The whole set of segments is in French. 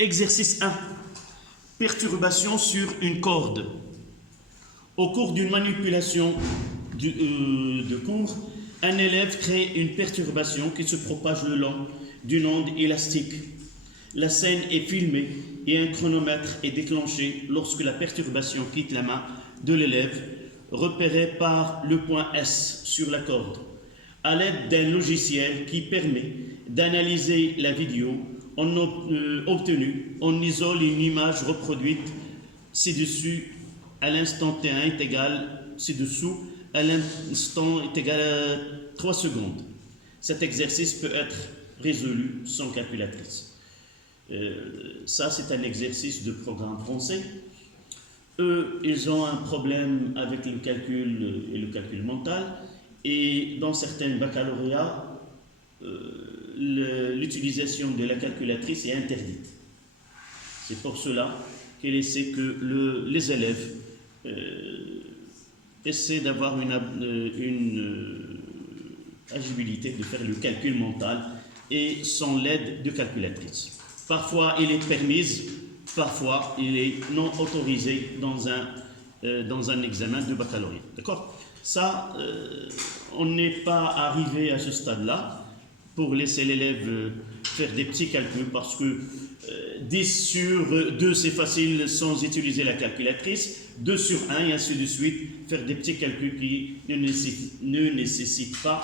Exercice 1. Perturbation sur une corde. Au cours d'une manipulation de cours, un élève crée une perturbation qui se propage le long d'une onde élastique. La scène est filmée et un chronomètre est déclenché lorsque la perturbation quitte la main de l'élève, repérée par le point S sur la corde. À l'aide d'un logiciel qui permet d'analyser la vidéo obtenue, on isole une image reproduite ci-dessus à l'instant T1 est égal ci-dessous à l'instant est égal à 3 secondes. Cet exercice peut être résolu sans calculatrice. Ça, c'est un exercice de programme français. Eux, ils ont un problème avec le calcul et le calcul mental. Et dans certains baccalauréats, l'utilisation de la calculatrice est interdite. C'est pour cela qu'elle essaie que les élèves essaient d'avoir une agilité de faire le calcul mental et sans l'aide de calculatrice. Parfois, il est permise, parfois, il est non autorisé dans un examen de baccalauréat. D'accord ? Ça, on n'est pas arrivé à ce stade-là pour laisser l'élève faire des petits calculs parce que 10 sur 2 c'est facile sans utiliser la calculatrice, 2 sur 1 et ainsi de suite, faire des petits calculs qui ne nécessitent pas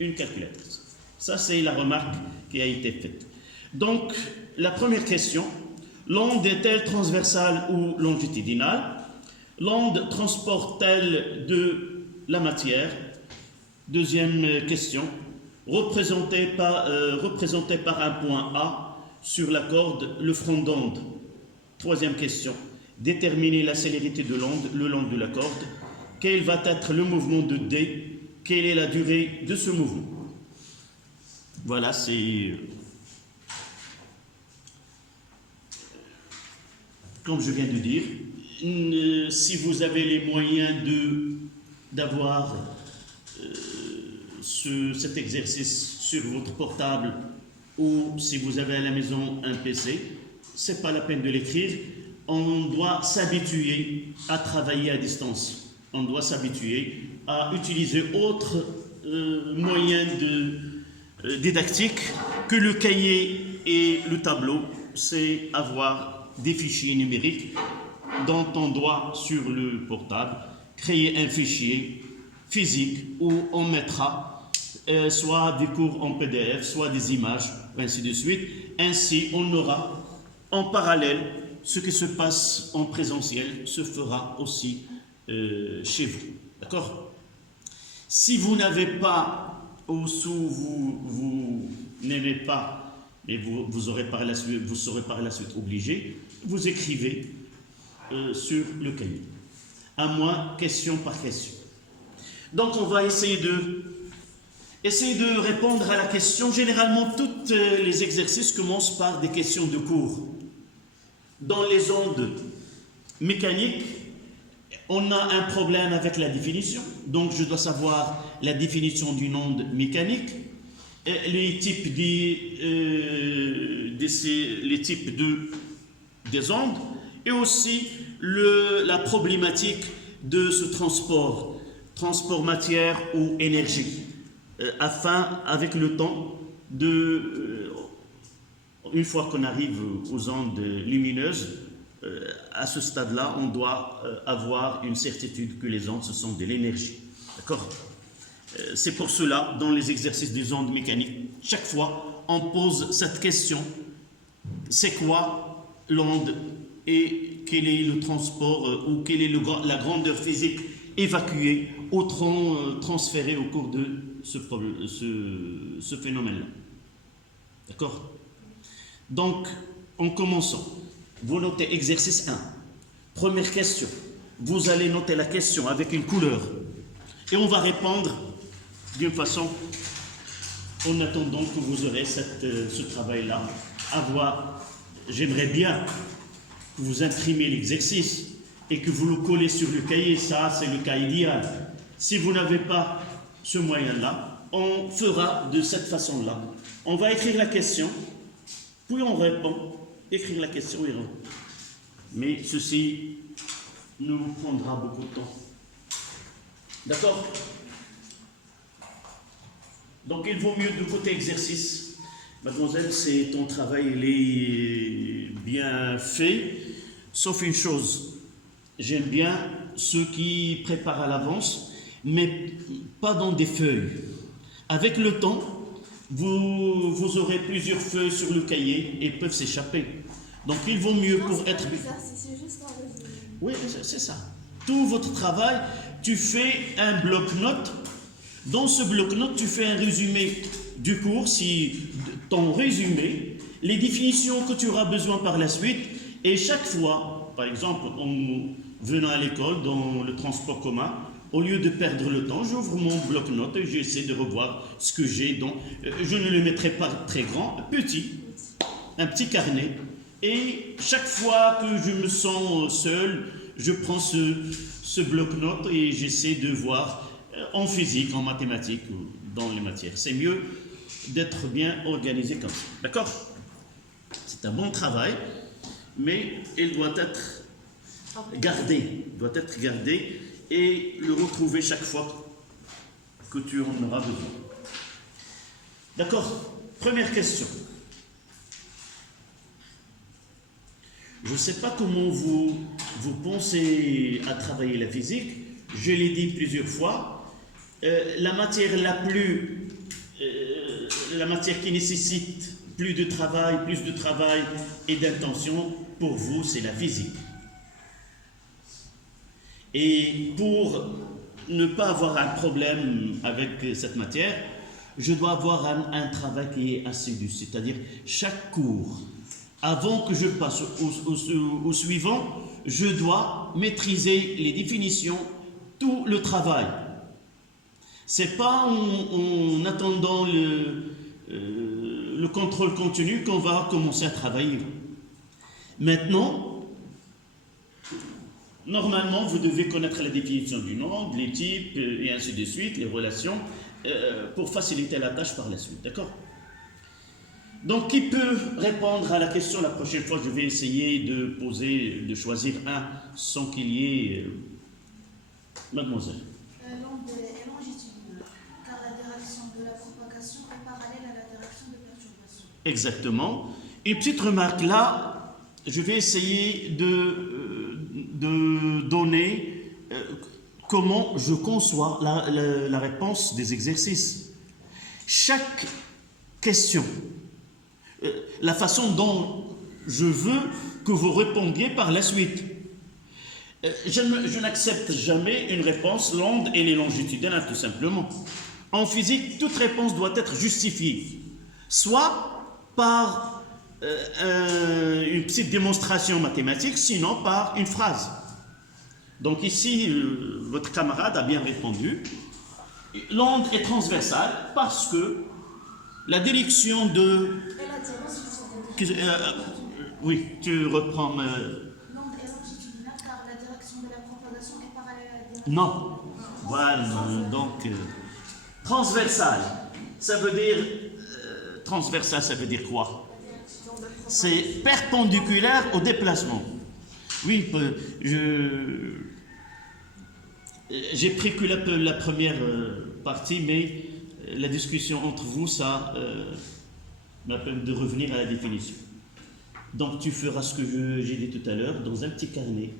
une calculatrice. Ça, c'est la remarque qui a été faite. Donc, la première question, l'onde est-elle transversale ou longitudinale? L'onde transporte-t-elle de la matière? Deuxième question, représentée par un point A sur la corde, le front d'onde. Troisième question, déterminer la célérité de l'onde le long de la corde. Quel va être le mouvement de D? Quelle est la durée de ce mouvement? Voilà, c'est... Comme je viens de dire, si vous avez les moyens d'avoir cet exercice sur votre portable ou si vous avez à la maison un PC, ce n'est pas la peine de l'écrire. On doit s'habituer à travailler à distance. On doit s'habituer à utiliser autres moyens didactiques que le cahier et le tableau. C'est avoir des fichiers numériques dont on doit, sur le portable, créer un fichier physique où on mettra soit des cours en PDF, soit des images, ainsi de suite. Ainsi, on aura en parallèle ce qui se passe en présentiel se fera aussi chez vous. D'accord? Si vous n'avez pas, ou si vous n'aimez pas, mais vous serez par la suite obligé, vous écrivez sur le cahier. À moins, question par question. Donc, on va essayer de répondre à la question. Généralement, tous les exercices commencent par des questions de cours. Dans les ondes mécaniques, on a un problème avec la définition. Donc, je dois savoir la définition d'une onde mécanique, les types des ondes et aussi la problématique de ce transport matière ou énergie, afin, avec le temps, une fois qu'on arrive aux ondes lumineuses, à ce stade-là, on doit avoir une certitude que les ondes, ce sont de l'énergie. D'accord ? C'est pour cela, dans les exercices des ondes mécaniques, chaque fois, on pose cette question. C'est quoi l'onde et quel est le transport ou quelle est la grandeur physique évacuée ou transférée au cours de ce phénomène-là. D'accord? Donc, en commençant, vous notez exercice 1. Première question. Vous allez noter la question avec une couleur. Et on va répondre d'une façon, en attendant que vous aurez ce travail-là à voir. J'aimerais bien que vous imprimez l'exercice et que vous le collez sur le cahier. Ça, c'est le cas idéal. Si vous n'avez pas ce moyen-là, on fera de cette façon-là. On va écrire la question, puis on répond écrire la question et répondre. Mais ceci nous prendra beaucoup de temps. D'accord? Donc il vaut mieux du côté exercice. Mademoiselle, c'est ton travail, il est bien fait, sauf une chose. J'aime bien ceux qui préparent à l'avance, mais pas dans des feuilles. Avec le temps, vous aurez plusieurs feuilles sur le cahier et peuvent s'échapper. Donc il vaut mieux pour être... C'est juste un résumé. Oui, c'est ça. Tout votre travail, tu fais un bloc-notes. Dans ce bloc-notes, tu fais un résumé du cours, ton résumé, les définitions que tu auras besoin par la suite, et chaque fois, par exemple, en venant à l'école, dans le transport commun, au lieu de perdre le temps, j'ouvre mon bloc-notes et j'essaie de revoir ce que j'ai. Je ne le mettrai pas très grand, un petit carnet. Et chaque fois que je me sens seul, je prends ce bloc-notes et j'essaie de voir en physique, en mathématiques ou dans les matières. C'est mieux d'être bien organisé comme ça. D'accord? C'est un bon travail, mais il doit être gardé et le retrouver chaque fois que tu en auras besoin. D'accord? Première question. Je ne sais pas comment vous pensez à travailler la physique. Je l'ai dit plusieurs fois. La matière la matière qui nécessite plus de travail et d'intention, pour vous, c'est la physique. Et pour ne pas avoir un problème avec cette matière, je dois avoir un travail qui est assidu, c'est-à-dire chaque cours, avant que je passe au suivant, je dois maîtriser les définitions, tout le travail. C'est pas en attendant le contrôle continu qu'on va commencer à travailler. Maintenant, normalement, vous devez connaître la définition du nombre, les types et ainsi de suite, les relations, pour faciliter la tâche par la suite. D'accord? Donc, qui peut répondre à la question la prochaine fois? Je vais essayer de choisir un sans qu'il y ait... Mademoiselle. L'onde est longitudinale, car la direction de la propagation est parallèle à la direction de perturbation. Exactement. Une petite remarque là, je vais essayer de donner comment je conçois la réponse des exercices. Chaque question, la façon dont je veux que vous répondiez par la suite. Je n'accepte jamais une réponse l'onde et les longitudinales, tout simplement. En physique, toute réponse doit être justifiée, soit par une petite démonstration mathématique, sinon par une phrase. Donc ici, votre camarade a bien répondu. L'onde est transversale parce que la direction de... oui, tu reprends... L'onde est longitudinale car la direction de la propagation est parallèle à la direction. Non. Voilà, donc... transversal, ça veut dire... transversal, ça veut dire quoi? C'est perpendiculaire au déplacement. Oui, j'ai pris que la première partie, mais la discussion entre vous, ça m'appelle de revenir à la définition. Donc tu feras ce que j'ai dit tout à l'heure, dans un petit carnet,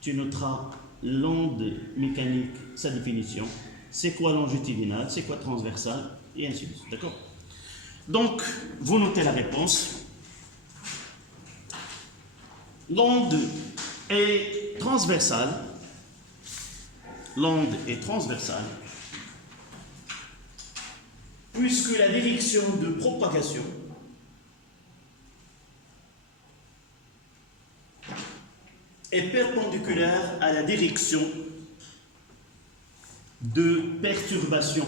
tu noteras l'onde mécanique, sa définition, c'est quoi longitudinal, c'est quoi transversal, et ainsi de suite, d'accord? Donc, vous notez la réponse. L'onde est transversale. L'onde est transversale puisque la direction de propagation est perpendiculaire à la direction de perturbation.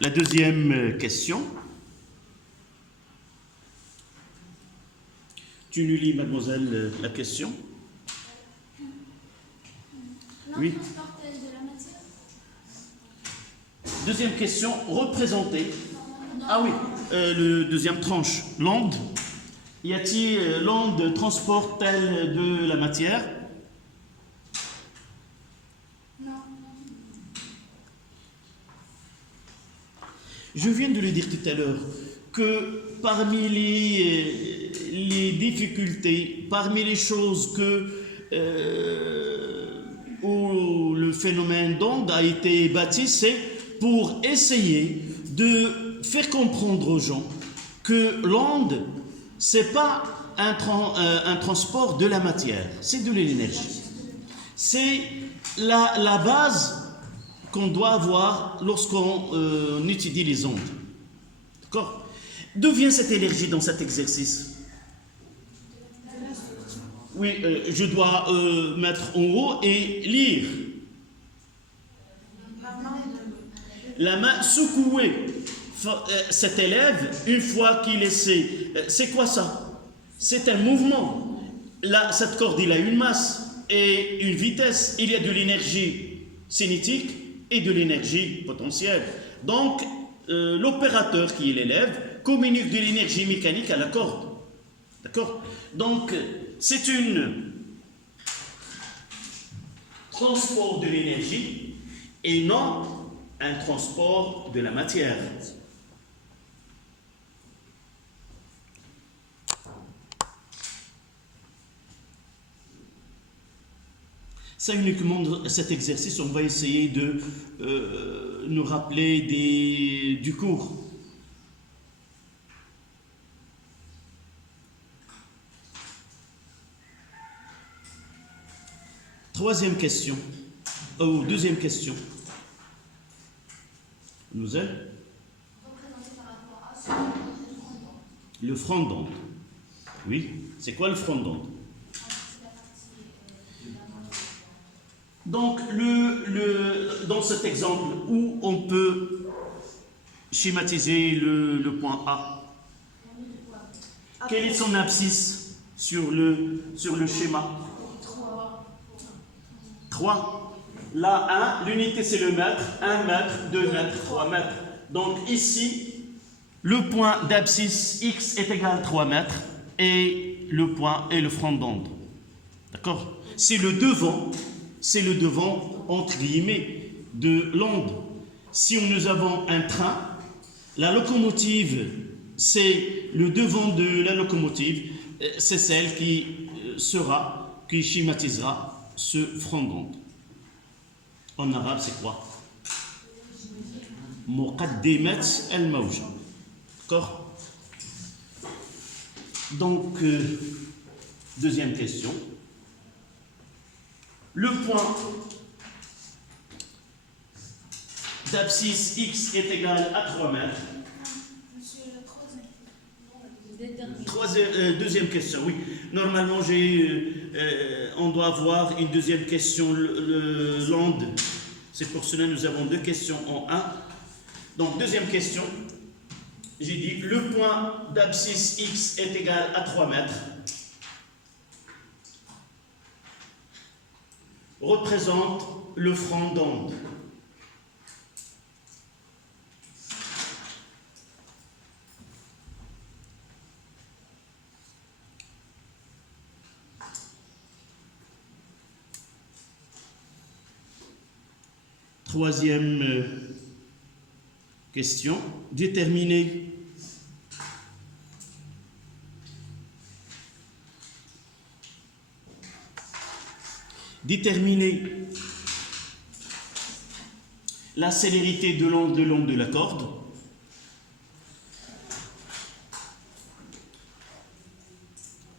La deuxième question. Tu nous lis, mademoiselle, la question? Oui. Transporte de la matière. Deuxième question, représenter. Ah oui, le deuxième tranche, l'onde. Y a-t-il l'onde transporte-t-elle de la matière? Non. Je viens de le dire tout à l'heure que parmi les difficultés, parmi les choses où le phénomène d'onde a été bâti, c'est pour essayer de faire comprendre aux gens que l'onde, c'est pas un transport de la matière, c'est de l'énergie. C'est la base qu'on doit avoir lorsqu'on étudie les ondes. D'accord? D'où vient cette énergie dans cet exercice? Oui, je dois mettre en haut et lire. La main secouée. Cet élève, une fois qu'il essaie, c'est quoi ça? C'est un mouvement. Là, cette corde, il a une masse et une vitesse. Il y a de l'énergie cinétique et de l'énergie potentielle. Donc, l'opérateur qui est l'élève communique de l'énergie mécanique à la corde. D'accord? Donc, c'est un transport de l'énergie et non un transport de la matière. Ça uniquement, cet exercice, on va essayer de nous rappeler du cours. Troisième question, ou deuxième question. Nous est le front d'onde. Oui, c'est quoi le front d'onde? Donc, dans cet exemple où on peut schématiser le point A, quelle est son abscisse sur le schéma? 3. Là, 1, l'unité c'est le mètre, 1 mètre, 2 mètres, 3 mètres. Donc ici, le point d'abscisse X est égal à 3 mètres et le point est le front d'onde. D'accord? C'est le devant entre guillemets de l'onde. Si nous avons un train, la locomotive, c'est le devant de la locomotive, c'est celle qui schématisera ce front d'onde. En arabe, c'est quoi? Muqaddimat al-mawja. D'accord? Donc, deuxième question. Le point d'abscisse X est égal à 3 mètres. Deuxième question, oui. Normalement, on doit avoir une deuxième question, l'onde. C'est pour cela que nous avons deux questions en un. Donc, deuxième question. J'ai dit, le point d'abscisse X est égal à 3 mètres. Représente le front d'onde. Troisième question, déterminer la célérité de l'onde de la corde.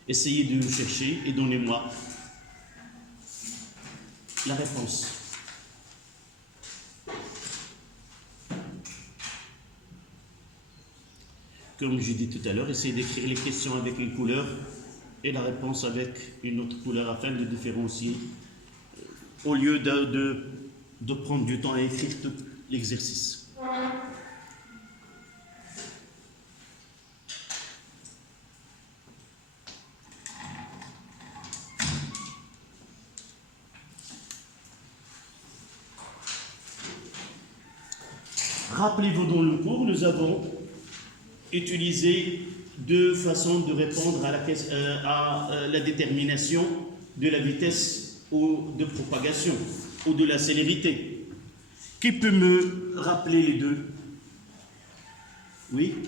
Essayez de chercher et donnez-moi la réponse. Comme j'ai dit tout à l'heure, essayez d'écrire les questions avec une couleur et la réponse avec une autre couleur afin de différencier au lieu de prendre du temps à écrire tout l'exercice. Rappelez-vous, dans le cours, nous avons utilisé deux façons de répondre à la détermination de la vitesse ou de propagation ou de la célérité. Qui peut me rappeler les deux? Oui? V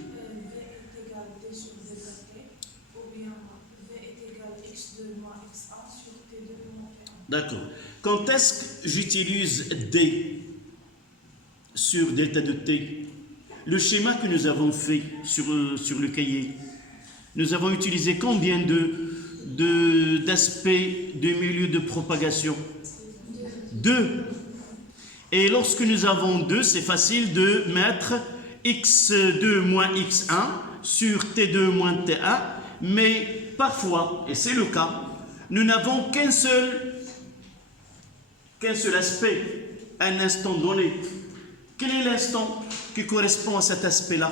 est égal D sur D t, ou bien V est égal x2 moins x1 sur t2 moins t1. D'accord. Quand est-ce que j'utilise D sur delta de t? Le schéma que nous avons fait sur le cahier, nous avons utilisé combien d'aspects de milieu de propagation? 2. Et lorsque nous avons 2, c'est facile de mettre x2 moins x1 sur t2 moins t1, mais parfois, et c'est le cas, nous n'avons qu'un seul aspect à un instant donné. Quel est l'instant qui correspond à cet aspect-là?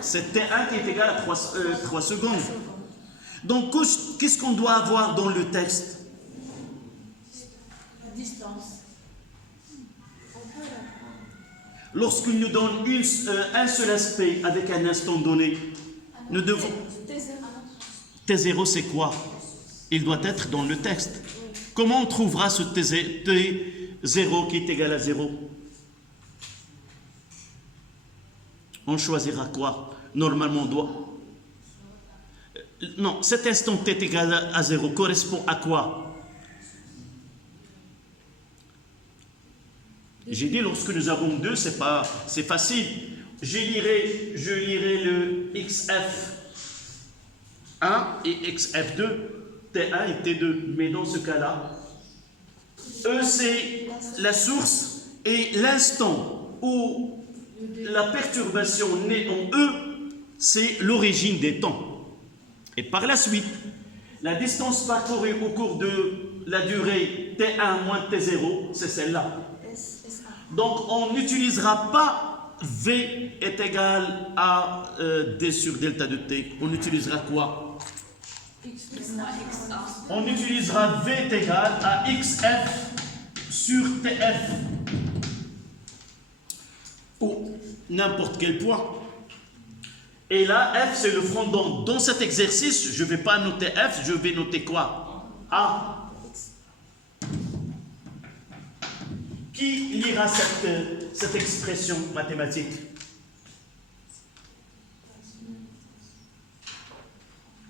C'est T1 qui est égal à 3 secondes. Donc, qu'est-ce qu'on doit avoir dans le texte? La distance. Lorsqu'il nous donne un seul aspect avec un instant donné, nous devons... T0, c'est quoi? Il doit être dans le texte. Comment on trouvera ce T0 qui est égal à 0? On choisira quoi? Normalement, on doit... Non, cet instant t est égal à 0 correspond à quoi? J'ai dit, lorsque nous avons 2, c'est facile. Je lirai le xf1 et xf2, t1 et t2. Mais dans ce cas-là, E, c'est la source, et l'instant où la perturbation naît en E, c'est l'origine des temps. Et par la suite, la distance parcourue au cours de la durée T1 moins T0, c'est celle-là. Donc, on n'utilisera pas V est égal à D sur delta de T. On utilisera quoi? On utilisera V est égal à XF sur TF. Ou n'importe quel point. Et là, F, c'est le front d'onde. Dans cet exercice, je ne vais pas noter F, je vais noter quoi? A. Qui lira cette expression mathématique?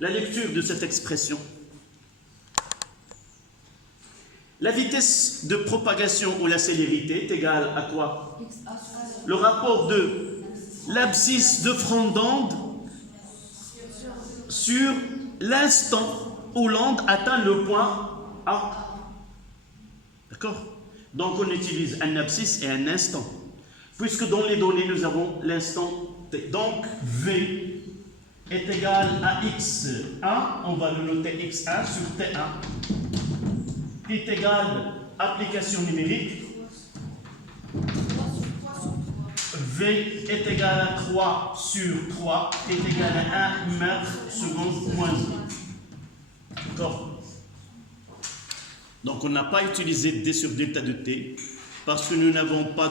La lecture de cette expression. La vitesse de propagation ou la célérité est égale à quoi? Le rapport de l'abscisse de front d'onde sur l'instant où l'onde atteint le point A. D'accord? Donc on utilise un abscisse et un instant. Puisque dans les données, nous avons l'instant T. Donc V est égal à X1, on va le noter X1 sur T1, qui est égal application numérique. V est égal à 3 sur 3, qui est égal à 1 mètre seconde moins 1. D'accord? Donc on n'a pas utilisé D sur delta de T parce que nous n'avons pas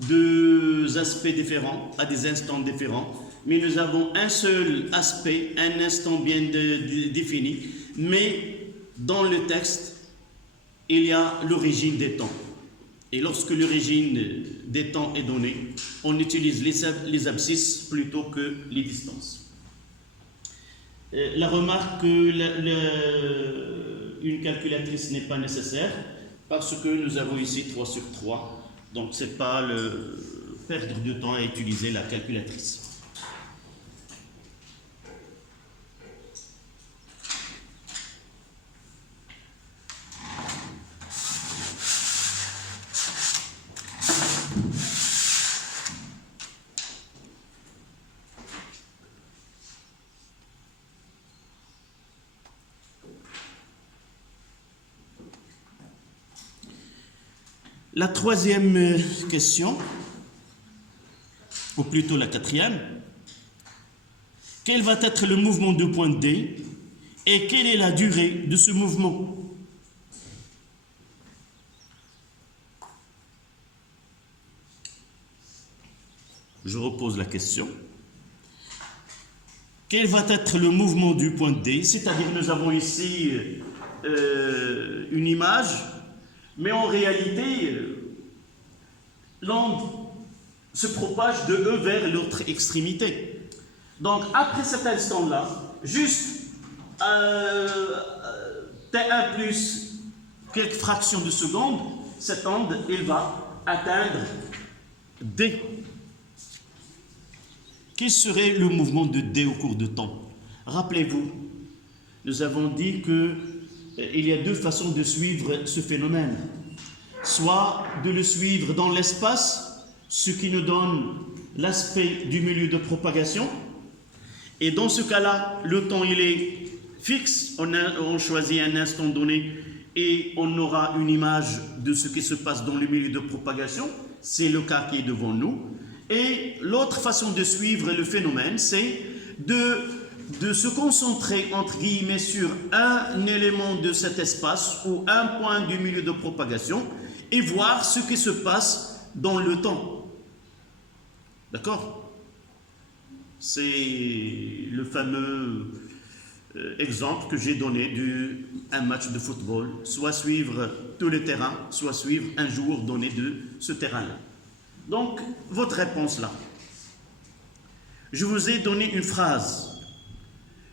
deux aspects différents à des instants différents, mais nous avons un seul aspect, un instant bien défini, mais dans le texte, il y a l'origine des temps. Et lorsque l'origine des temps est donnée, on utilise les abscisses plutôt que les distances. La remarque qu'une calculatrice n'est pas nécessaire parce que nous avons ici 3 sur 3. Donc ce n'est pas perdre de temps à utiliser la calculatrice. La troisième question, ou plutôt la quatrième, quel va être le mouvement de point D et quelle est la durée de ce mouvement? Je repose la question. Quel va être le mouvement du point D? C'est-à-dire, nous avons ici une image, mais en réalité, l'onde se propage de E vers l'autre extrémité. Donc, après cet instant-là, juste T1 plus quelques fractions de seconde, cette onde, elle va atteindre D. Quel serait le mouvement de D au cours du temps? Rappelez-vous, nous avons dit qu'il y a deux façons de suivre ce phénomène. Soit de le suivre dans l'espace, ce qui nous donne l'aspect du milieu de propagation. Et dans ce cas-là, le temps il est fixe, on choisit un instant donné et on aura une image de ce qui se passe dans le milieu de propagation. C'est le cas qui est devant nous. Et l'autre façon de suivre le phénomène, c'est de se concentrer, entre guillemets, sur un élément de cet espace ou un point du milieu de propagation et voir ce qui se passe dans le temps. D'accord? C'est le fameux exemple que j'ai donné d'un match de football, soit suivre tous les terrains, soit suivre un jour donné de ce terrain-là. Donc, votre réponse là. Je vous ai donné une phrase.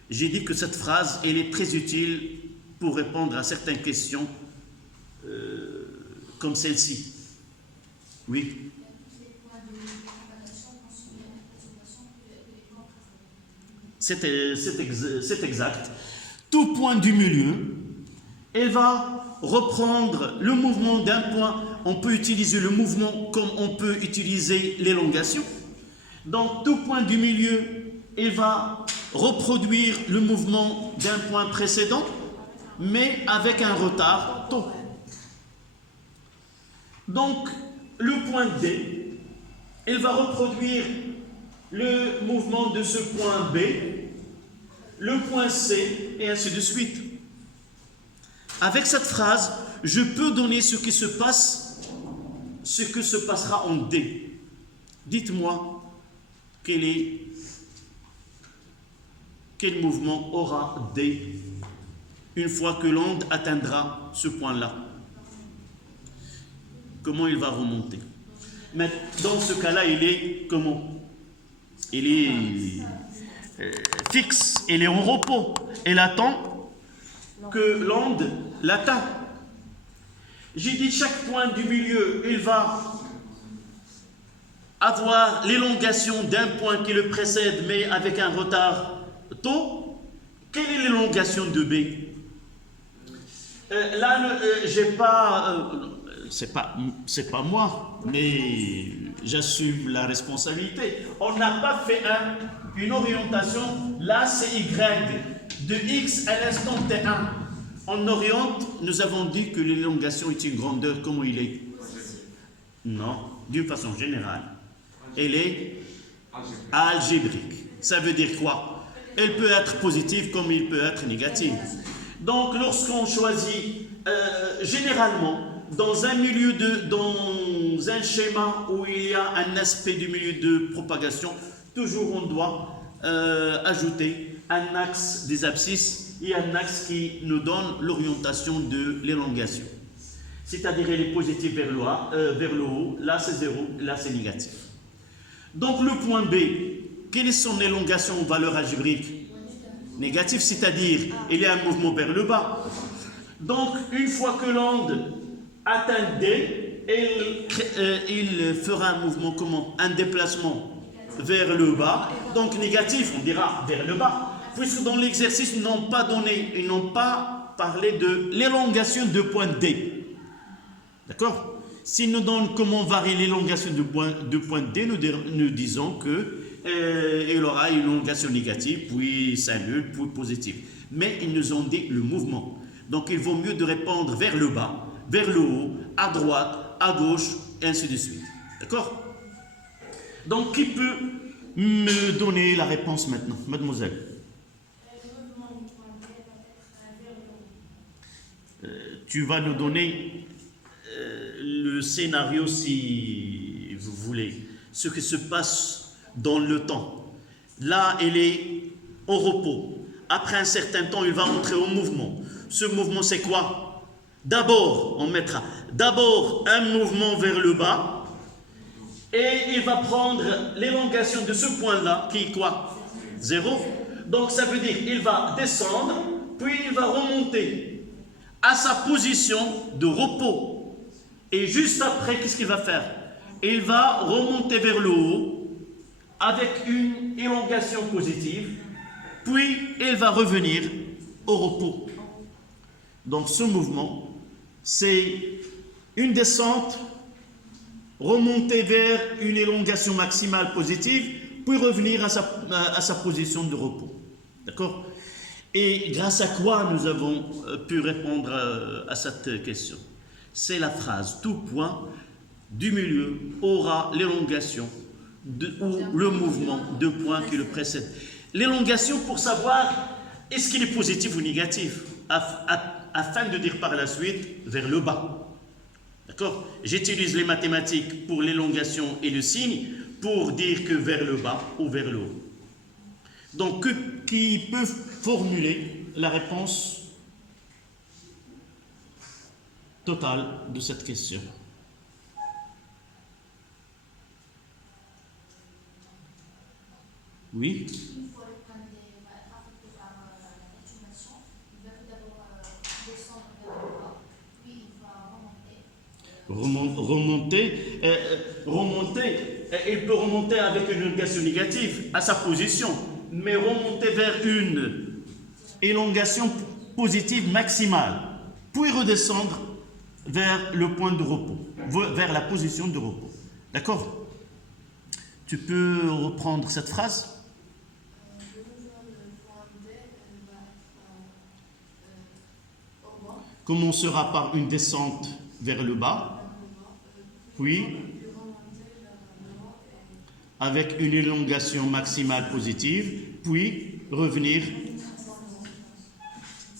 J'ai dit que cette phrase, elle est très utile pour répondre à certaines questions comme celle-ci. Oui. C'est exact. Tout point du milieu, elle va reprendre le mouvement d'un point. On peut utiliser le mouvement comme on peut utiliser l'élongation. Donc, tout point du milieu, elle va reproduire le mouvement d'un point précédent, mais avec un retard tôt. Donc, le point D, elle va reproduire le mouvement de ce point B, le point C, et ainsi de suite. Avec cette phrase, je peux donner ce qui se passe, ce que se passera en D. Dites-moi quel mouvement aura D une fois que l'onde atteindra ce point-là. Comment il va remonter? Mais dans ce cas-là, il est comment? Il est fixe, il est en repos. Elle attend que l'onde l'atteint. J'ai dit chaque point du milieu, il va avoir l'élongation d'un point qui le précède, mais avec un retard tôt. Quelle est l'élongation de B? Là, j'ai pas, c'est pas moi, mais j'assume la responsabilité. On n'a pas fait une orientation. Là, c'est Y de X à l'instant T1. On oriente, nous avons dit que l'élongation est une grandeur, comment il est? Non, d'une façon générale. Elle est algébrique. Ça veut dire quoi? Elle peut être positive comme il peut être négative. Donc, lorsqu'on choisit, généralement, dans un milieu dans un schéma où il y a un aspect du milieu de propagation, toujours on doit ajouter un axe des abscisses et un axe qui nous donne l'orientation de l'élongation. C'est-à-dire, elle est positive vers le haut, là c'est 0, là c'est négatif. Donc le point B, quelle est son élongation en valeur algébrique? Négatif, c'est-à-dire, il y a un mouvement vers le bas. Donc, une fois que l'onde atteint D, il fera un mouvement comment? Un déplacement vers le bas, donc négatif, on dira vers le bas. Puisque dans l'exercice, ils n'ont pas parlé de l'élongation de point D. D'accord? S'ils nous donnent comment varie l'élongation de point D, nous disons qu'il aura une élongation négative, puis s'annule, puis positive. Mais ils nous ont dit le mouvement. Donc il vaut mieux de répondre vers le bas, vers le haut, à droite, à gauche, et ainsi de suite. D'accord? Donc qui peut me donner la réponse maintenant, mademoiselle? Tu vas nous donner le scénario si vous voulez. Ce qui se passe dans le temps. Là, il est au repos. Après un certain temps, il va entrer au mouvement. Ce mouvement, c'est quoi? D'abord, on mettra d'abord un mouvement vers le bas et il va prendre l'élongation de ce point-là, qui est quoi? 0. Donc, ça veut dire qu'il va descendre, puis il va remonter à sa position de repos. Et juste après, qu'est-ce qu'il va faire? Il va remonter vers le haut avec une élongation positive, puis il va revenir au repos. Donc ce mouvement, c'est une descente, remonter vers une élongation maximale positive, puis revenir à sa position de repos. D'accord? Et grâce à quoi nous avons pu répondre à cette question? C'est la phrase « Tout point du milieu aura l'élongation ou le mouvement de point qui le précède ». L'élongation pour savoir est-ce qu'il est positif ou négatif, afin de dire par la suite vers le bas. D'accord? J'utilise les mathématiques pour l'élongation et le signe pour dire que vers le bas ou vers le haut. Donc, qui peut formuler la réponse totale de cette question? Oui? Une fois le point D va être affecté par la perturbation, il va tout d'abord descendre vers le bas, puis il va Remonter, il peut remonter avec une élongation négative à sa position, mais remonter vers une élongation positive maximale, puis redescendre vers le point de repos, vers la position de repos. D'accord? Tu peux reprendre cette phrase? Commencera par une descente vers le bas, puis avec une élongation maximale positive, puis revenir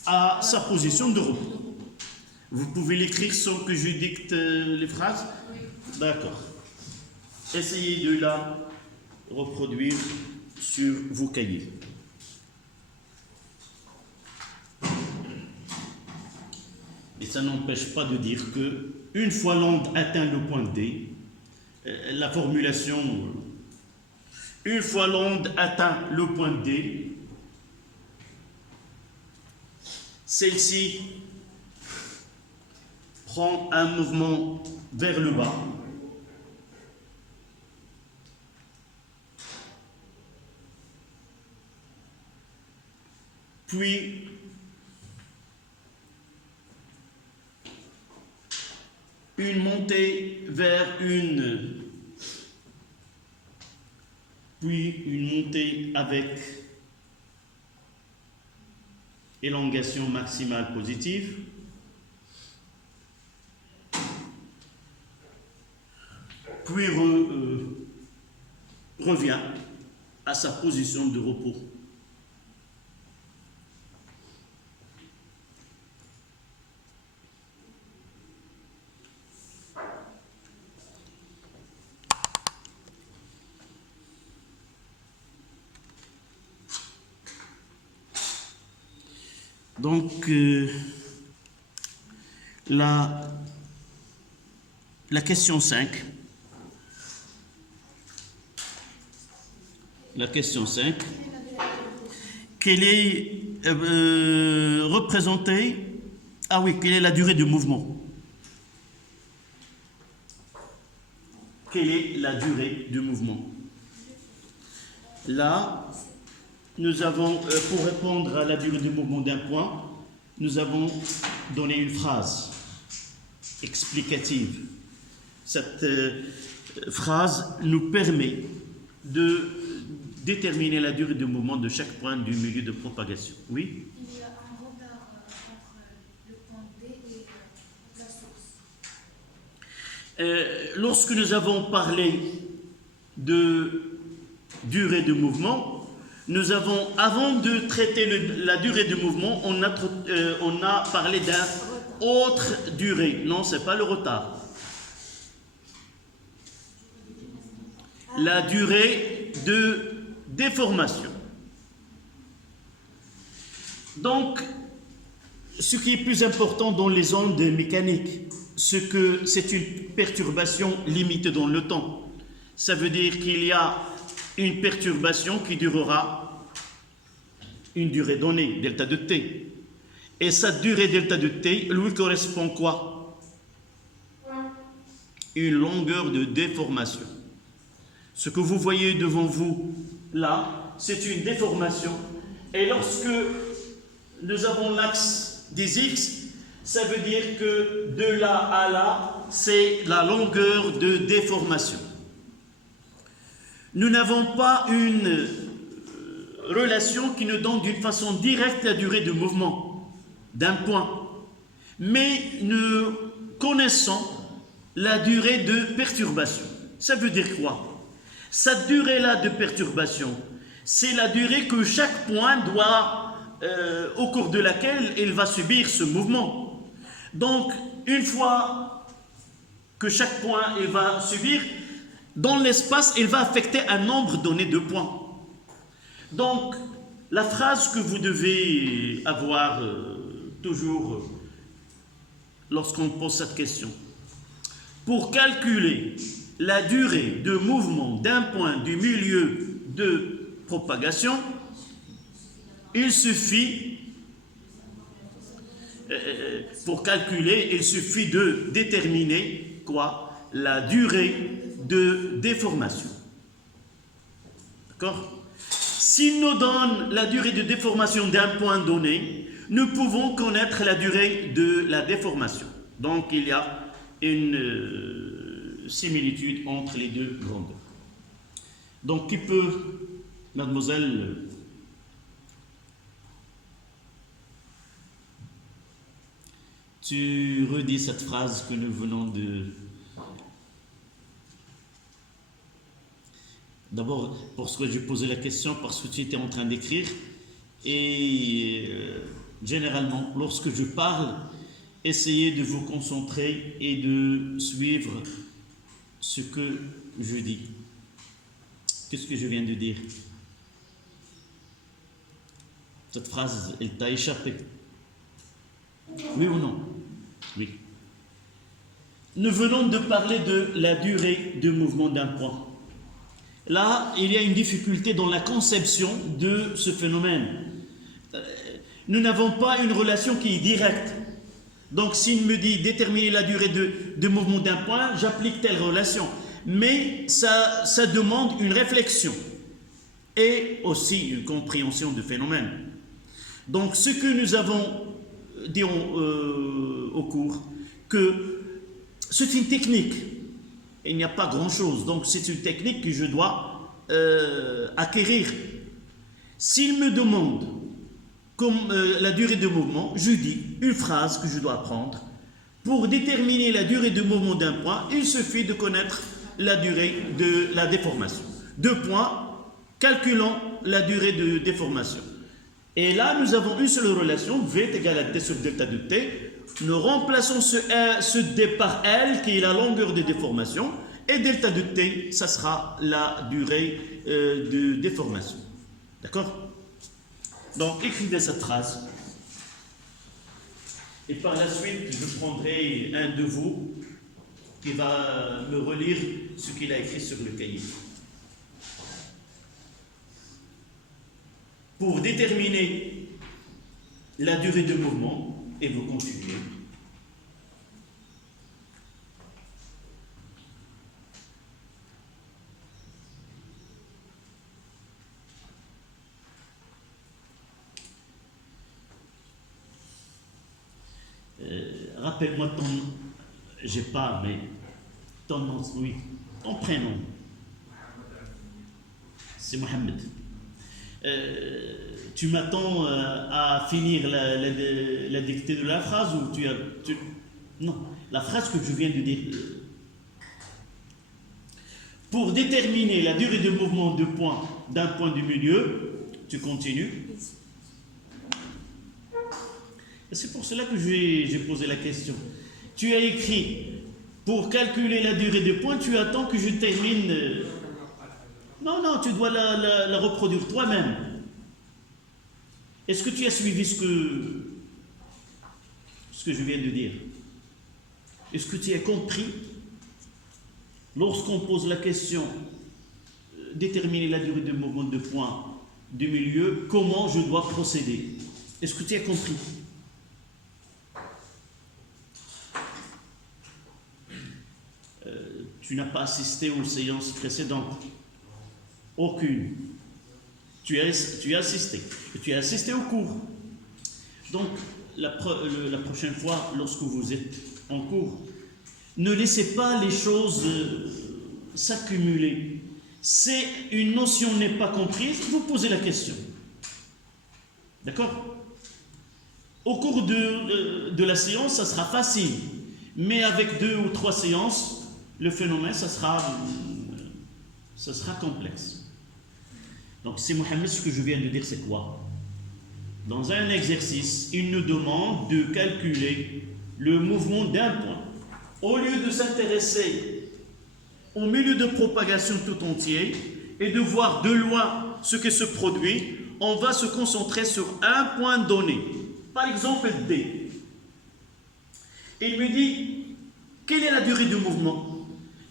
à sa position de repos. Vous pouvez l'écrire sans que je dicte les phrases? D'accord. Essayez de la reproduire sur vos cahiers. Et ça n'empêche pas de dire que une fois l'onde atteint le point D, la formulation, une fois l'onde atteint le point D, celle-ci prend un mouvement vers le bas, puis une montée vers puis une montée avec élongation maximale positive, puis revient à sa position de repos. Donc, la question 5. La question 5. Quelle est représentée? Ah oui, quelle est la durée du mouvement? Quelle est la durée du mouvement? Là, nous avons, pour répondre à la durée du mouvement d'un point, nous avons donné une phrase explicative. Cette phrase nous permet de déterminer la durée du mouvement de chaque point du milieu de propagation. Oui? Il y a un retard entre le point D et la source. Lorsque nous avons parlé de durée de mouvement, nous avons, avant de traiter la durée du mouvement, on a parlé d'un autre durée. Non, ce n'est pas le retard. La durée de déformation. Donc, ce qui est plus important dans les ondes mécaniques, c'est que c'est une perturbation limitée dans le temps. Ça veut dire qu'il y a une perturbation qui durera une durée donnée, delta de t. Et cette durée delta de t lui correspond quoi? Une longueur de déformation. Ce que vous voyez devant vous là, c'est une déformation. Et lorsque nous avons l'axe des x, ça veut dire que de là à là, c'est la longueur de déformation. Nous n'avons pas une relation qui nous donne d'une façon directe la durée de mouvement d'un point, mais nous connaissons la durée de perturbation. Ça veut dire quoi? Cette durée-là de perturbation, c'est la durée que chaque point doit, au cours de laquelle il va subir ce mouvement. Donc, une fois que chaque point il va subir, dans l'espace, il va affecter un nombre donné de points. Donc, la phrase que vous devez avoir toujours lorsqu'on pose cette question, pour calculer la durée de mouvement d'un point du milieu de propagation, il suffit de déterminer quoi? La durée de déformation. D'accord? S'il nous donne la durée de déformation d'un point donné, nous pouvons connaître la durée de la déformation. Donc il y a une similitude entre les deux grandeurs. Donc qui peut, mademoiselle, tu redis cette phrase que nous venons de... D'abord, parce que j'ai posé la question, parce que tu étais en train d'écrire, et généralement, lorsque je parle, essayez de vous concentrer et de suivre ce que je dis. Qu'est-ce que je viens de dire? Cette phrase, elle t'a échappé. Oui ou non? Oui. Nous venons de parler de la durée de mouvement d'un point. Là, il y a une difficulté dans la conception de ce phénomène. Nous n'avons pas une relation qui est directe. Donc, s'il me dit déterminer la durée de mouvement d'un point, j'applique telle relation. Mais ça demande une réflexion et aussi une compréhension du phénomène. Donc, ce que nous avons dit au cours, que c'est une technique. Il n'y a pas grand-chose. Donc, c'est une technique que je dois acquérir. S'il me demande la durée de mouvement, je dis une phrase que je dois apprendre. Pour déterminer la durée de mouvement d'un point, il suffit de connaître la durée de la déformation. 2 points, calculons la durée de déformation. Et là, nous avons une seule relation, V est égal à D sur delta de T. Nous remplaçons ce D par L, qui est la longueur de déformation, et delta de T, ça sera la durée de déformation. D'accord? Donc, écrivez cette phrase. Et par la suite, je prendrai un de vous qui va me relire ce qu'il a écrit sur le cahier. Pour déterminer la durée de mouvement, et vous continuez. Rappelle-moi ton... J'ai pas, mais ton nom, oui. Ton prénom. C'est Mohamed. Tu m'attends à finir la dictée de la phrase ou non, la phrase que je viens de dire. Pour déterminer la durée de mouvement d'un point du milieu, tu continues. Et c'est pour cela que j'ai posé la question. Tu as écrit, pour calculer la durée de point, tu attends que je termine. Non, non, tu dois la reproduire toi-même. Est-ce que tu as suivi ce que je viens de dire? Est-ce que tu as compris? Lorsqu'on pose la question, déterminer la durée de mouvement de point du milieu, comment je dois procéder? Est-ce que tu as compris? Tu n'as pas assisté aux séances précédentes? Aucune. Tu as assisté. Et tu as assisté au cours. Donc, la prochaine fois, lorsque vous êtes en cours, ne laissez pas les choses s'accumuler. Si une notion n'est pas comprise, vous posez la question. D'accord? Au cours de la séance, ça sera facile. Mais avec 2 ou 3 séances, le phénomène, ça sera complexe. Donc, c'est Mohamed, ce que je viens de dire, c'est quoi? Dans un exercice, il nous demande de calculer le mouvement d'un point. Au lieu de s'intéresser au milieu de propagation tout entier et de voir de loin ce qui se produit, on va se concentrer sur un point donné. Par exemple, D. Il me dit, quelle est la durée du mouvement?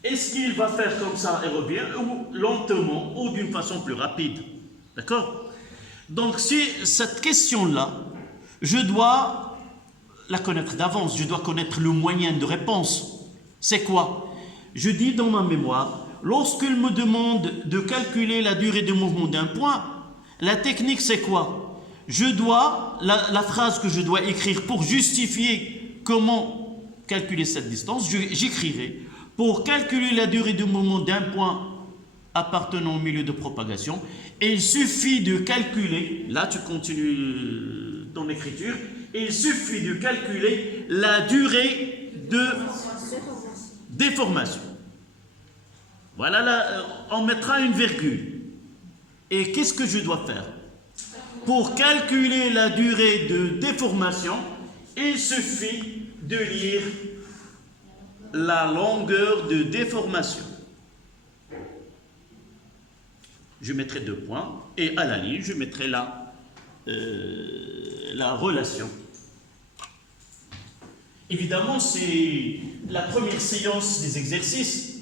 Est-ce qu'il va faire comme ça et revient, ou lentement, ou d'une façon plus rapide? D'accord? Donc, si cette question-là, je dois la connaître d'avance, je dois connaître le moyen de réponse. C'est quoi? Je dis dans ma mémoire, lorsqu'il me demande de calculer la durée de mouvement d'un point, la technique c'est quoi? Je dois, la phrase que je dois écrire pour justifier comment calculer cette distance, j'écrirai: pour calculer la durée de mouvement d'un point appartenant au milieu de propagation, il suffit de calculer, là tu continues ton écriture, il suffit de calculer la durée de déformation. Voilà, là, on mettra une virgule. Et qu'est-ce que je dois faire? Pour calculer la durée de déformation, il suffit de lire la longueur de déformation. Je mettrai 2 points et à la ligne, je mettrai la relation. Évidemment, c'est la première séance des exercices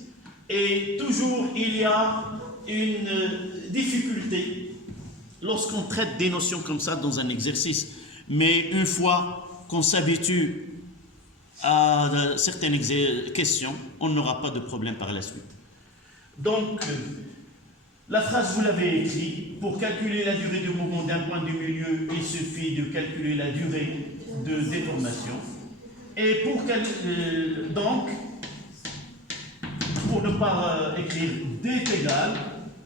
et toujours il y a une difficulté lorsqu'on traite des notions comme ça dans un exercice. Mais une fois qu'on s'habitue à certaines questions, on n'aura pas de problème par la suite. Donc, la phrase, vous l'avez écrite: pour calculer la durée de mouvement d'un point du milieu, il suffit de calculer la durée de déformation. Et donc, pour ne pas écrire D est égal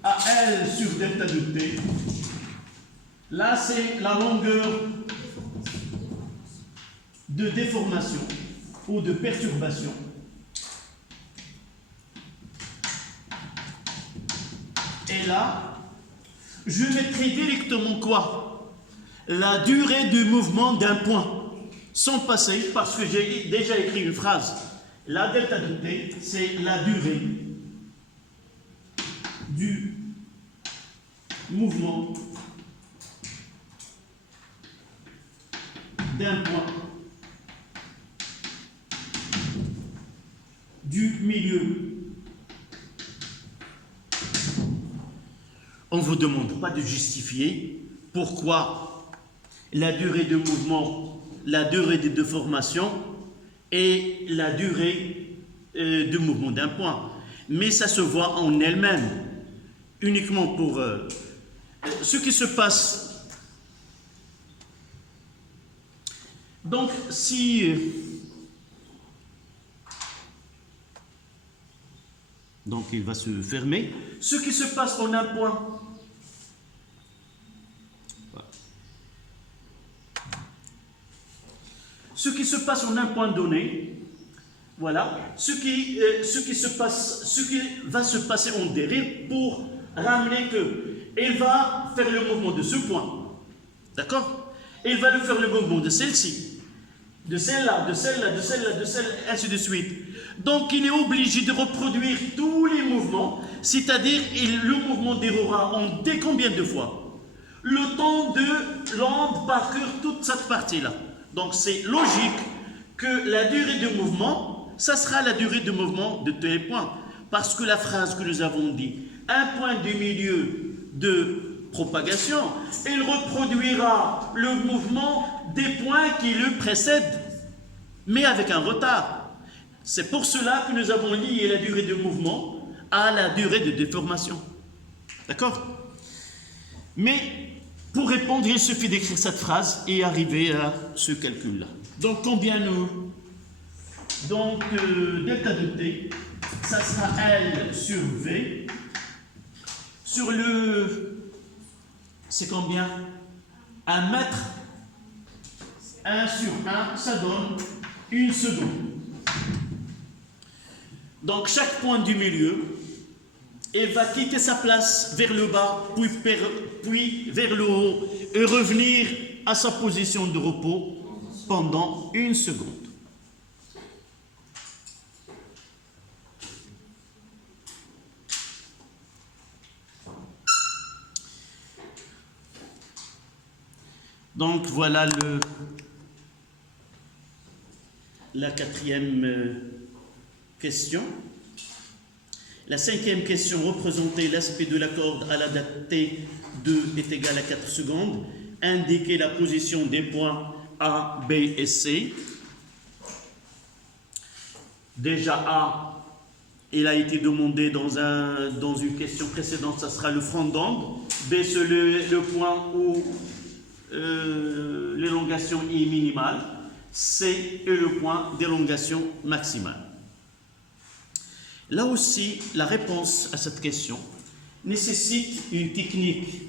à L sur delta de T, là c'est la longueur de déformation ou de perturbation. Et là, je mettrai directement quoi? La durée du mouvement d'un point, sans passer, parce que j'ai déjà écrit une phrase. La delta de T, c'est la durée du mouvement d'un point du milieu. On ne vous demande pas de justifier pourquoi la durée de mouvement, la durée de déformation et la durée de mouvement d'un point. Mais ça se voit en elle-même, uniquement pour ce qui se passe. Donc, si... donc, il va se fermer. Ce qui se passe en un point. Voilà. Ce qui se passe en un point donné, voilà, ce qui va se passer en dérive pour ramener que il va faire le mouvement de ce point, d'accord? Il va le faire le mouvement de celle-ci, de celle-là, de celle-là, de celle-là, de celle, ainsi de suite. Donc il est obligé de reproduire tous les mouvements, c'est-à-dire le mouvement déroulera en dès combien de fois? Le temps de l'onde parcourt toute cette partie-là. Donc c'est logique que la durée de mouvement, ça sera la durée de mouvement de tous les points. Parce que la phrase que nous avons dit, un point du milieu de propagation, il reproduira le mouvement des points qui le précèdent, mais avec un retard. C'est pour cela que nous avons lié la durée de mouvement à la durée de déformation. D'accord? Mais pour répondre, il suffit d'écrire cette phrase et arriver à ce calcul-là. Donc combien nous... Donc delta de t, ça sera L sur V. Sur le... C'est combien? 1 mètre. 1 sur 1, ça donne 1 seconde. Donc chaque point du milieu, il va quitter sa place vers le bas, puis vers le haut, et revenir à sa position de repos pendant 1 seconde. Donc voilà la 4e question. La 5e question, représenter l'aspect de la corde à la date T2 est égal à 4 secondes. Indiquer la position des points A, B et C. Déjà A, il a été demandé dans une question précédente, ça sera le front d'onde. B, c'est le point où l'élongation est minimale. C est le point d'élongation maximale. Là aussi, la réponse à cette question nécessite une technique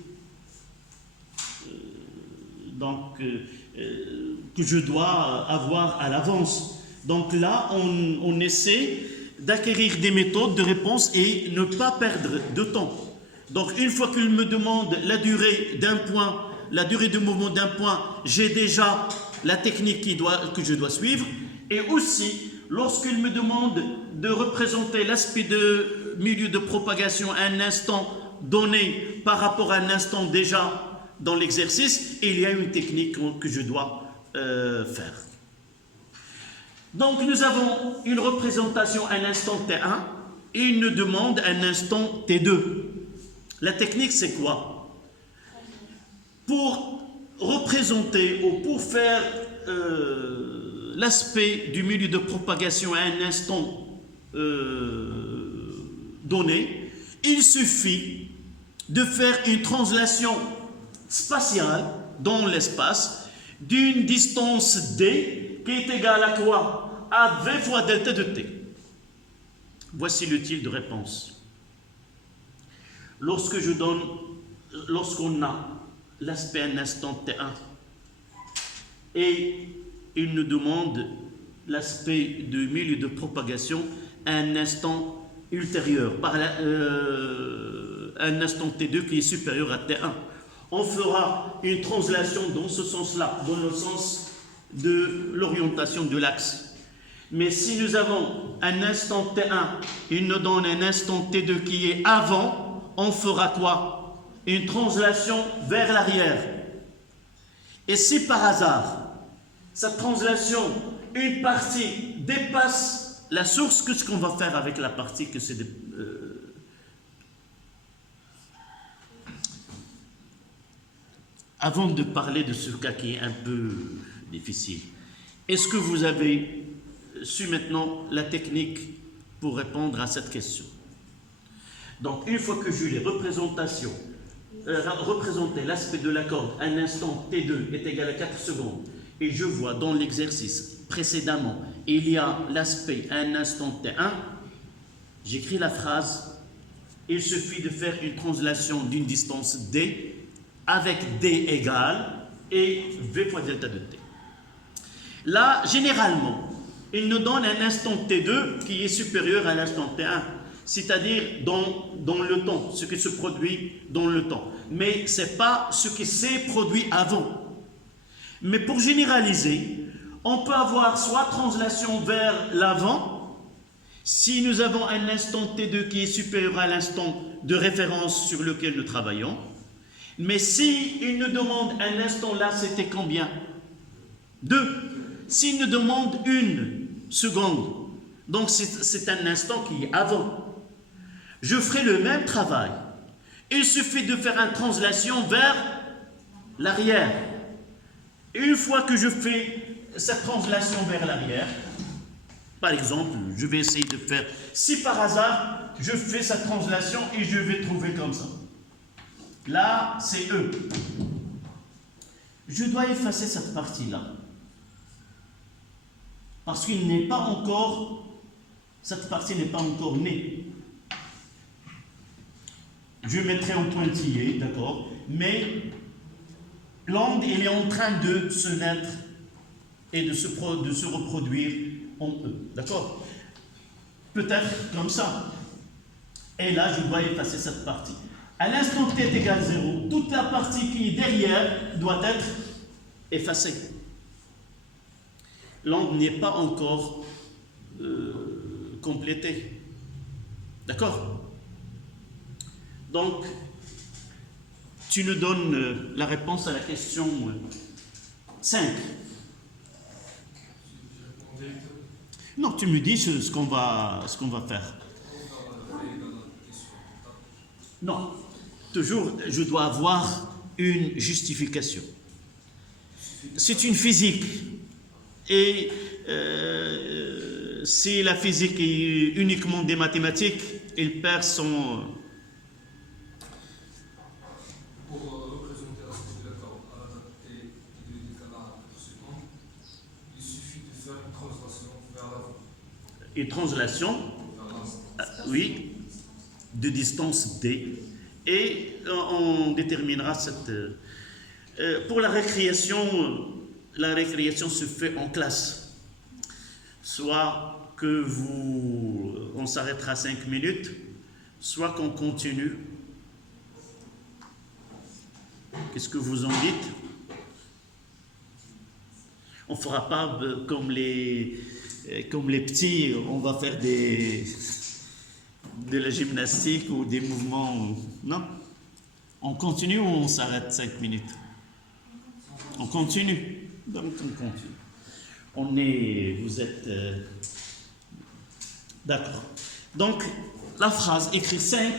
que je dois avoir à l'avance. Donc là, on essaie d'acquérir des méthodes de réponse et ne pas perdre de temps. Donc une fois qu'il me demande la durée d'un point, la durée de mouvement d'un point, j'ai déjà la technique que je dois suivre. Et aussi, lorsqu'il me demande de représenter l'aspect de milieu de propagation à un instant donné par rapport à un instant déjà dans l'exercice, il y a une technique que je dois faire. Donc nous avons une représentation à un instant T1 et une demande à un instant T2. La technique, c'est quoi? Pour représenter ou pour faire l'aspect du milieu de propagation à un instant donné, il suffit de faire une translation spatiale dans l'espace d'une distance d qui est égale à quoi? À v fois delta de t. Voici le type de réponse. Lorsqu'on a l'aspect à un instant t1 et il nous demande l'aspect du milieu de propagation à un instant ultérieur, par un instant T2 qui est supérieur à T1. On fera une translation dans ce sens-là, dans le sens de l'orientation de l'axe. Mais si nous avons un instant T1, il nous donne un instant T2 qui est avant, on fera quoi? Une translation vers l'arrière. Et si par hasard, cette translation, une partie dépasse la source, qu'est-ce qu'on va faire avec la partie que c'est... Avant de parler de ce cas qui est un peu difficile, est-ce que vous avez su maintenant la technique pour répondre à cette question? Donc, une fois que j'ai les représentations, représenter l'aspect de la corde, un instant T2 est égal à 4 secondes, et je vois dans l'exercice précédemment, il y a l'aspect à un instant T1, j'écris la phrase, il suffit de faire une translation d'une distance D avec D égale et V fois delta de T. Là, généralement, il nous donne un instant T2 qui est supérieur à l'instant T1, c'est-à-dire dans le temps, ce qui se produit dans le temps. Mais ce n'est pas ce qui s'est produit avant. Mais pour généraliser, On peut avoir soit translation vers l'avant, si nous avons un instant T2 qui est supérieur à l'instant de référence sur lequel nous travaillons. Mais si il nous demande un instant là, c'était combien? 2. S'il nous demande 1 seconde, donc c'est un instant qui est avant. Je ferai le même travail. Il suffit de faire une translation vers l'arrière. Une fois que je fais cette translation vers l'arrière, par exemple, je vais essayer de faire, si par hasard, je fais cette translation et je vais trouver comme ça. Là, c'est E. Je dois effacer cette partie-là. Parce qu'il n'est pas encore, cette partie n'est pas encore née. Je mettrai en pointillé, d'accord, mais l'onde, elle est en train de se naître et de se reproduire en E, d'accord? Peut-être comme ça. Et là, je dois effacer cette partie. À l'instant t est égal 0, toute la partie qui est derrière doit être effacée. L'onde n'est pas encore complétée. D'accord? Donc, tu nous donnes la réponse à la question 5. Non, tu me dis ce qu'on va faire. Non, toujours, je dois avoir une justification. C'est une physique. Et si la physique est uniquement des mathématiques, il perd son... Pour représenter l'aspect de la corde à la date T et de décalage par seconde, il suffit de faire une translation vers l'avant. Une translation, oui, de distance D. Et on déterminera cette... pour la récréation se fait en classe. Soit que on s'arrêtera 5 minutes, soit qu'on continue. Qu'est-ce que vous en dites? On ne fera pas comme les petits, on va faire de la gymnastique ou des mouvements. Non? On continue ou on s'arrête 5 minutes? On continue. Donc on continue. Vous êtes d'accord. Donc la phrase écrit 5,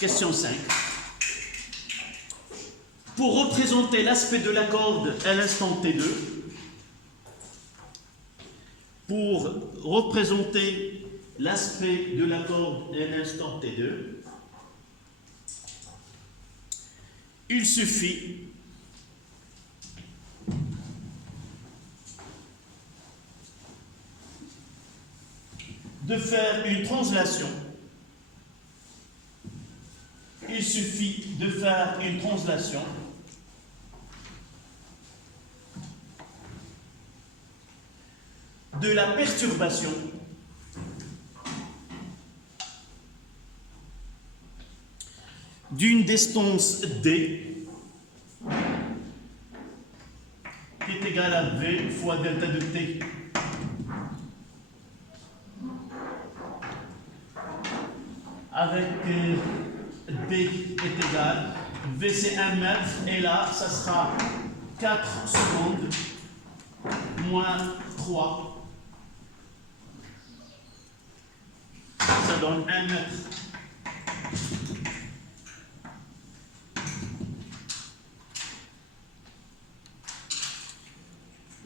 question 5. Pour représenter l'aspect de la corde à l'instant T2, pour représenter l'aspect de la corde à l'instant T2, il suffit de faire une translation. Il suffit de faire une translation de la perturbation d'une distance D qui est égale à V fois delta de T avec D est égal, V c'est 1 mètre et là ça sera 4 secondes moins 3. Ça donne 1 mètre.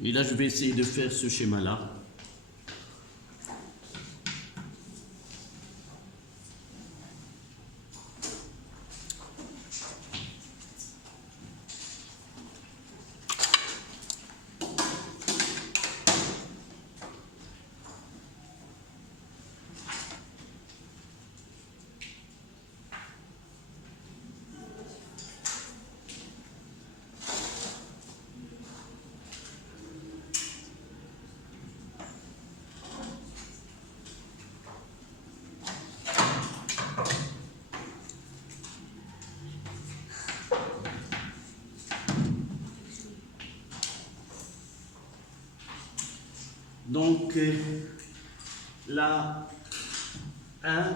Et là, je vais essayer de faire ce schéma-là. Donc, là, 1,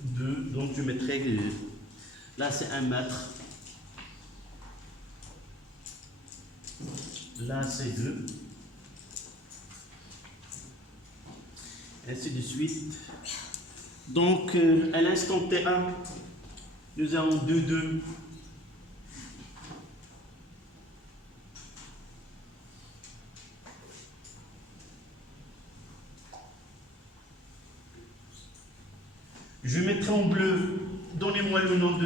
2, donc je mettrai, là c'est 1 mètre, là c'est 2, ainsi de suite. Donc, à l'instant T1, nous avons 2, 2. Je mettrai en bleu, donnez-moi le nom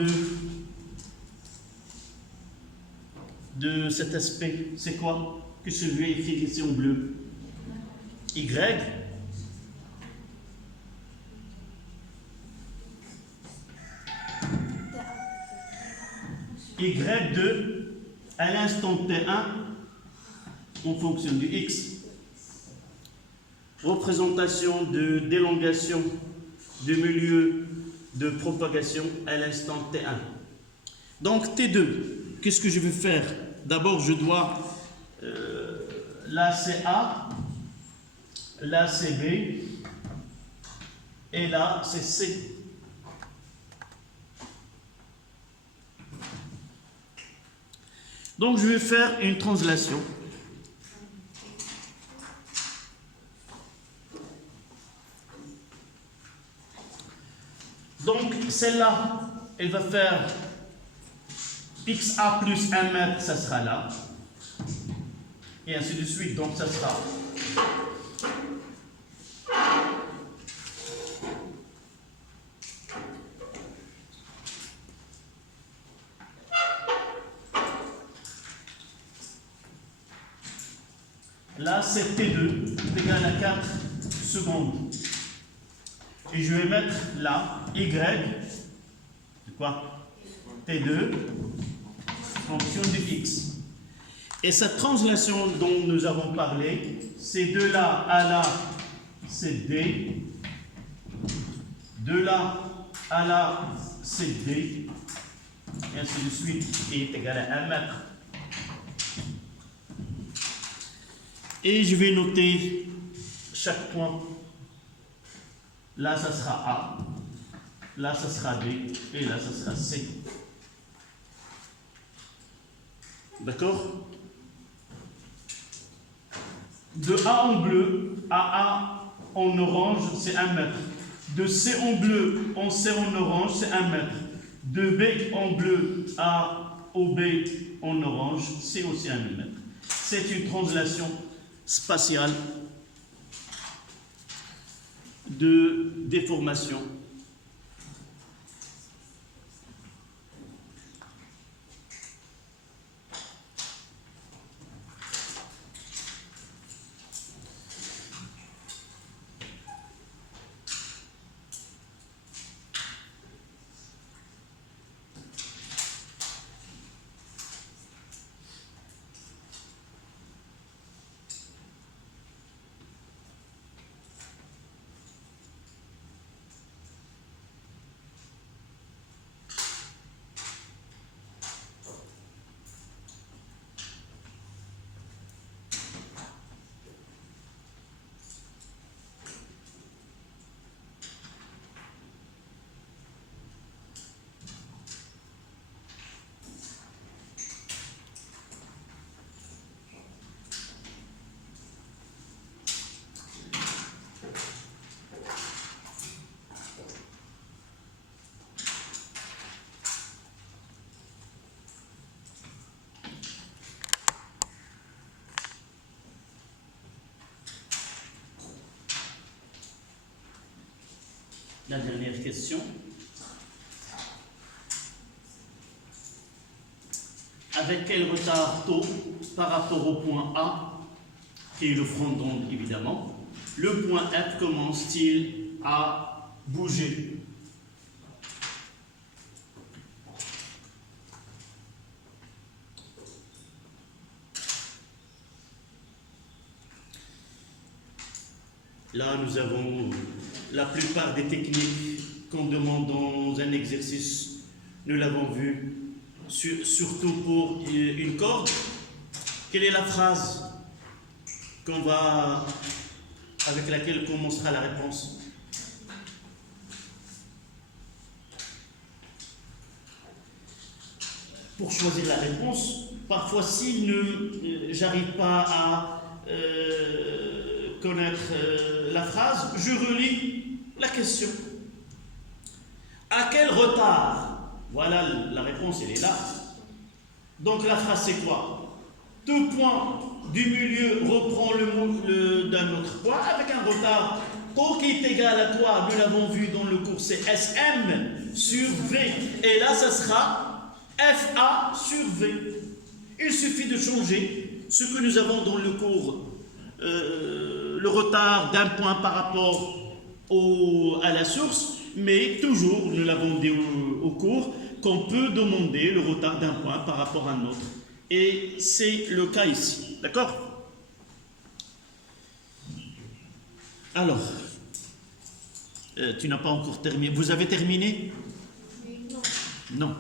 de cet aspect. C'est quoi? Que je vais écrire ici en bleu? Y. Y2, à l'instant T1, en fonction du X. Représentation de d'élongation du milieu de propagation à l'instant T1. Donc T2, qu'est-ce que je vais faire? D'abord, je dois, là c'est A, là c'est B, et là c'est C. Donc je vais faire une translation. Donc celle-là, elle va faire XA plus 1 mètre, ça sera là. Et ainsi de suite, donc ça sera. Là, c'est T2 égal à 4 secondes. Et je vais mettre là, Y, c'est quoi? T2, fonction de X. Et cette translation dont nous avons parlé, c'est de là à là, c'est D. De là à là, c'est D. Et ainsi de suite, qui est égal à 1 mètre. Et je vais noter chaque point. Là, ça sera A. Là, ça sera B. Et là, ça sera C. D'accord? De A en bleu à A en orange, c'est 1 mètre. De C en bleu en C en orange, c'est 1 mètre. De B en bleu à OB en orange, c'est aussi 1 mètre. C'est une translation spatiale de déformation. La dernière question. Avec quel retard taux par rapport au point A, qui est le front d'onde évidemment, le point F commence-t-il à bouger? Là, nous avons la plupart des techniques qu'on demande dans un exercice, nous l'avons vu, surtout pour une corde. Quelle est la phrase qu'on va avec laquelle commencera la réponse. Pour choisir la réponse, parfois si j'arrive pas à connaître la phrase, je relis la question. À quel retard? Voilà, la réponse, elle est là. Donc la phrase, c'est quoi? Deux points du milieu reprend d'un autre point avec un retard taux qui est égal à quoi? Nous l'avons vu dans le cours, c'est SM sur V. Et là, ça sera FA sur V. Il suffit de changer ce que nous avons dans le cours, le retard d'un point par rapport à la source, mais toujours, nous l'avons dit au cours, qu'on peut demander le retard d'un point par rapport à un autre. Et c'est le cas ici. D'accord? Alors, tu n'as pas encore terminé. Vous avez terminé? Non. Non.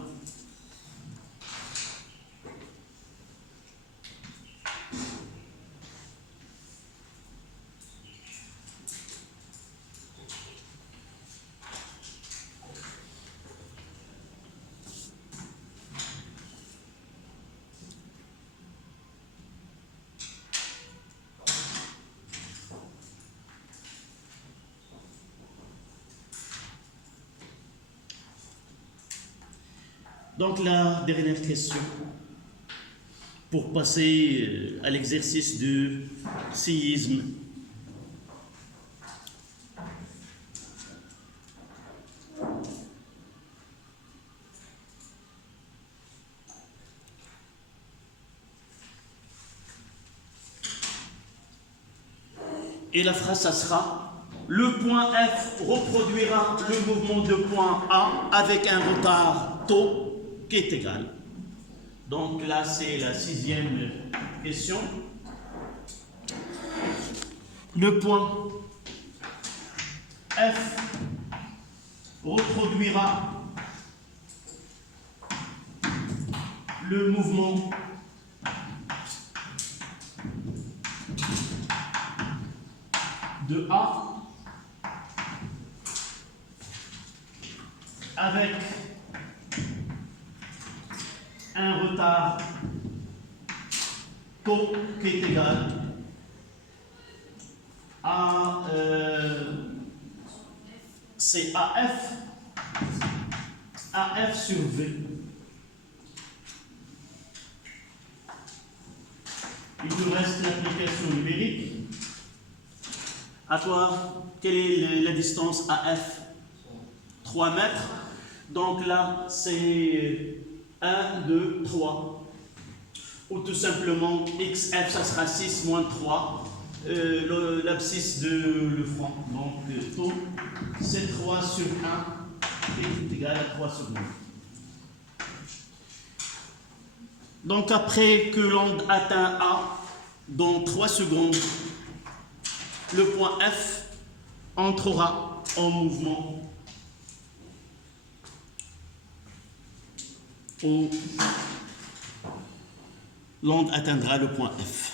Donc la dernière question, pour passer à l'exercice du séisme. Et la phrase, ça sera: le point F reproduira le mouvement de point A avec un retard taux qui est égal. Donc là, c'est la 6e question. Le point F reproduira le mouvement de A avec un retard taux qui est égal à c'est AF sur V. Il nous reste l'application numérique. À toi, quelle est la distance AF? 3 mètres. Donc là, c'est 1, 2, 3. Ou tout simplement, XF, ça sera 6 moins 3. L'abscisse de le franc. Donc, taux, c'est 3 sur 1 qui est égal à 3 sur 9. Donc, après que l'onde atteint A, dans 3 secondes, le point F entrera en mouvement où l'onde atteindra le point F.